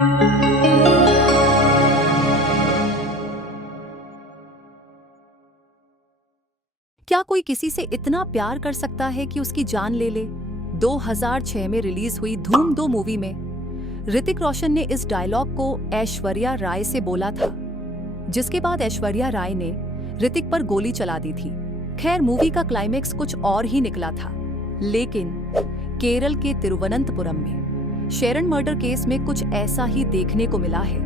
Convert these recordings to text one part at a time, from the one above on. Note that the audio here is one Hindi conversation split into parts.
क्या कोई किसी से इतना प्यार कर सकता है कि उसकी जान ले ले? 2006 में रिलीज हुई धूम 2 मूवी में ऋतिक रोशन ने इस डायलॉग को ऐश्वर्या राय से बोला था, जिसके बाद ऐश्वर्या राय ने ऋतिक पर गोली चला दी थी। खैर, मूवी का क्लाइमेक्स कुछ और ही निकला था, लेकिन केरल के तिरुवनंतपुरम में शेरन मर्डर केस में कुछ ऐसा ही देखने को मिला है।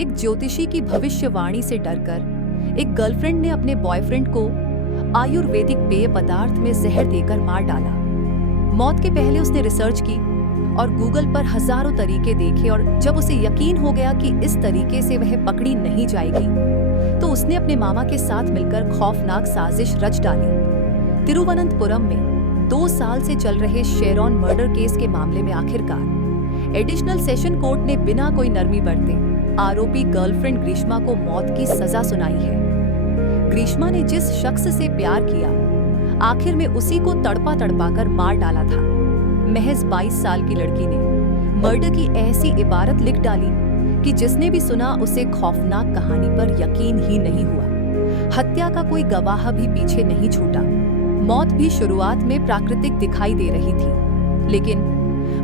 एक ज्योतिषी की भविष्यवाणी से डरकर एक गर्लफ्रेंड ने अपने बॉयफ्रेंड को आयुर्वेदिक पेय पदार्थ में जहर देकर मार डाला। मौत के पहले उसने रिसर्च की और गूगल पर हजारों तरीके देखे, और जब उसे यकीन हो गया कि इस तरीके से वह पकड़ी नहीं जाएगी, तो उसने अपने मामा के साथ मिलकर खौफनाक साजिश रच डाली। तिरुवनंतपुरम में 2 साल से चल रहे शेरॉन मर्डर केस के मामले में आखिरकार एडिशनल सेशन कोर्ट ने बिना कोई नरमी बरते आरोपी गर्लफ्रेंड ग्रीष्मा को मौत की सजा सुनाई है। ग्रीष्मा ने जिस शख्स से प्यार किया, आखिर में उसी को तड़पा कर मार डाला था। महज 22 साल की लड़की ने मर्डर की ऐसी इबारत लिख डाली कि जिसने भी सुना उसे खौफनाक कहानी पर यकीन ही नहीं हुआ। हत्या का कोई गवाह भी पीछे नहीं छूटा। मौत भी शुरुआत में प्राकृतिक दिखाई दे रही थी, लेकिन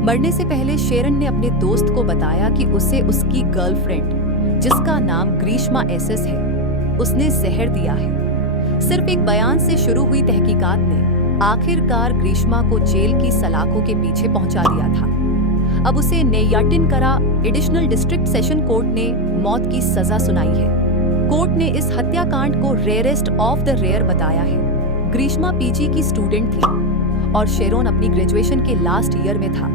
मरने से पहले शेरन ने अपने दोस्त को बताया कि उसे उसकी गर्लफ्रेंड, जिसका नाम ग्रीष्मा एसएस है, उसने जहर दिया है। सिर्फ एक बयान से शुरू हुई तहकीकात ने आखिरकार ग्रीष्मा को जेल की सलाखों के पीछे पहुंचा दिया था। अब उसे नेय्याटिनकरा एडिशनल डिस्ट्रिक्ट सेशन कोर्ट ने मौत की सजा सुनाई है। कोर्ट ने इस हत्याकांड को रेयरेस्ट ऑफ द रेयर बताया है। ग्रीष्मा पीजी की स्टूडेंट थी और शेरोन अपनी ग्रेजुएशन के लास्ट ईयर में था।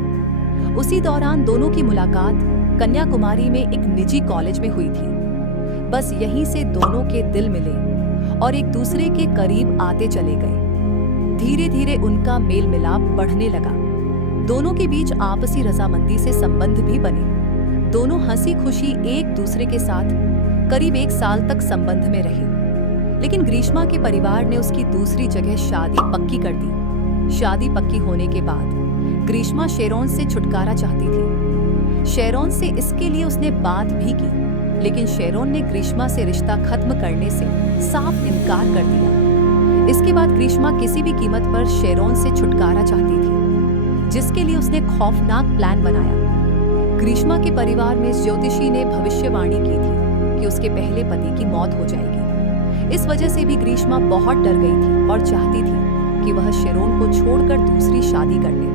उसी दौरान दोनों की मुलाकात कन्याकुमारी में एक निजी कॉलेज में हुई थी। बस यहीं से दोनों के दिल मिले और एक दूसरे के करीब आते चले गए। धीरे धीरे उनका मेल मिलाप बढ़ने लगा। दोनों के बीच आपसी रजामंदी से संबंध भी बने। दोनों हंसी खुशी एक दूसरे के साथ करीब 1 साल तक संबंध में रहे, लेकिन ग्रीष्मा के परिवार ने उसकी दूसरी जगह शादी पक्की कर दी। शादी पक्की होने के बाद ग्रीष्मा शेरॉन से छुटकारा चाहती थी। शेरॉन से इसके लिए उसने बात भी की, लेकिन शेरॉन ने ग्रीष्मा से रिश्ता खत्म करने से साफ इनकार कर दिया। इसके बाद ग्रीष्मा किसी भी कीमत पर शेरॉन से छुटकारा चाहती थी, जिसके लिए उसने खौफनाक प्लान बनाया। ग्रीष्मा के परिवार में ज्योतिषी ने भविष्यवाणी की थी कि उसके पहले पति की मौत हो जाएगी। इस वजह से भी ग्रीष्मा बहुत डर गई थी और चाहती थी कि वह शेरॉन को छोड़कर दूसरी शादी कर ले।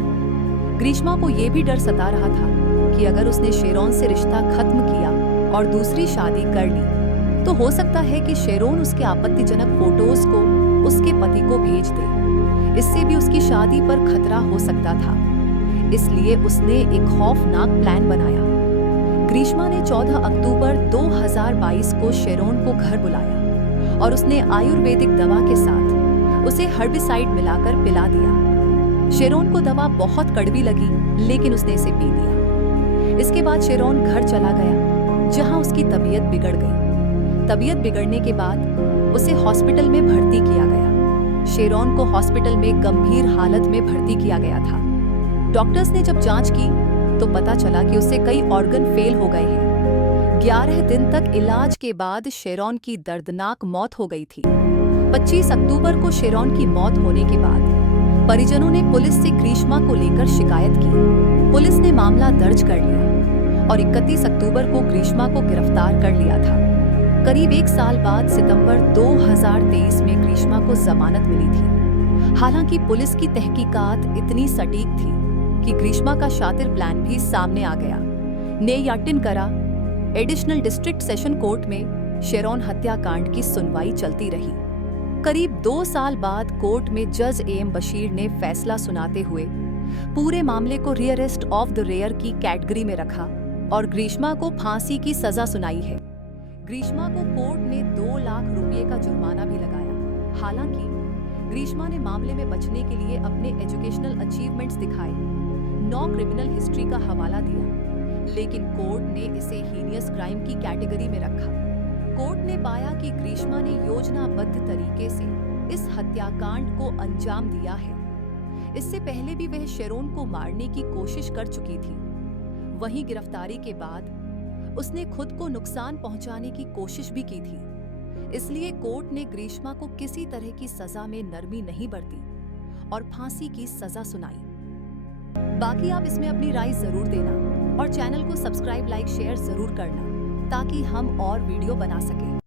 ग्रीष्मा को यह भी डर सता रहा था कि अगर उसने शेरॉन से रिश्ता खत्म किया और दूसरी शादी कर ली, तो हो सकता है कि शेरॉन उसके आपत्तिजनक फोटोज को उसके पति को भेज दे। इससे भी उसकी शादी पर खतरा हो सकता था। इसलिए उसने एक खौफनाक प्लान बनाया। ग्रीष्मा ने 14 अक्टूबर 2022 को शेरॉन को घर बुलाया और उसने आयुर्वेदिक दवा के साथ उसे हर्बिसाइड मिलाकर पिला दिया। शेरॉन को दवा बहुत कड़वी लगी, लेकिन उसने इसे पी लिया। इसके बाद शेरॉन घर चला गया, जहां उसकी तबीयत बिगड़ गई। तबीयत बिगड़ने के बाद उसे हॉस्पिटल में भर्ती किया गया। शेरॉन को हॉस्पिटल में गंभीर हालत में भर्ती किया गया था। डॉक्टर्स ने जब जांच की तो पता चला कि उसे कई ऑर्गन फेल हो गए हैं। 11 दिन तक इलाज के बाद शेरॉन की दर्दनाक मौत हो गई थी। 25 अक्टूबर को शेरॉन की मौत होने के बाद परिजनों ने पुलिस से ग्रीष्मा को लेकर शिकायत की। पुलिस ने मामला दर्ज कर लिया और 31 अक्टूबर को ग्रीष्मा को गिरफ्तार कर लिया था। करीब 1 साल बाद सितंबर 2023 में ग्रीष्मा को जमानत मिली थी। हालांकि पुलिस की तहकीकात इतनी सटीक थी कि ग्रीष्मा का शातिर प्लान भी सामने आ गया। नेय्याटिनकरा एडिशनल डिस्ट्रिक्ट सेशन कोर्ट में शेरॉन हत्याकांड की सुनवाई चलती रही। करीब 2 साल बाद कोर्ट में जज एम बशीर ने फैसला सुनाते हुए पूरे मामले को रेयरेस्ट ऑफ द रेयर की कैटेगरी में रखा और ग्रीष्मा को फांसी की सजा सुनाई है। ग्रीष्मा को कोर्ट ने 2 लाख रुपए का जुर्माना भी लगाया। हालांकि ग्रीष्मा ने मामले में बचने के लिए अपने एजुकेशनल अचीवमेंट्स दिखाए, नो क्रिमिनल हिस्ट्री का हवाला दिया, लेकिन कोर्ट ने इसे हीनियस क्राइम की कैटेगरी में रखा। कोर्ट ने पाया कि ग्रीष्मा ने योजनाबद्ध तरीके से इस हत्याकांड को अंजाम दिया है। इससे पहले भी वह शेरॉन को मारने की कोशिश कर चुकी थी। वहीं गिरफ्तारी के बाद उसने खुद को नुकसान पहुंचाने की कोशिश भी की थी। इसलिए कोर्ट ने ग्रीष्मा को किसी तरह की सजा में नरमी नहीं बरती और फांसी की सजा सुनाई। बाकी आप इसमें अपनी राय जरूर देना और चैनल को सब्सक्राइब, लाइक, शेयर जरूर करना ताकि हम और वीडियो बना सकें।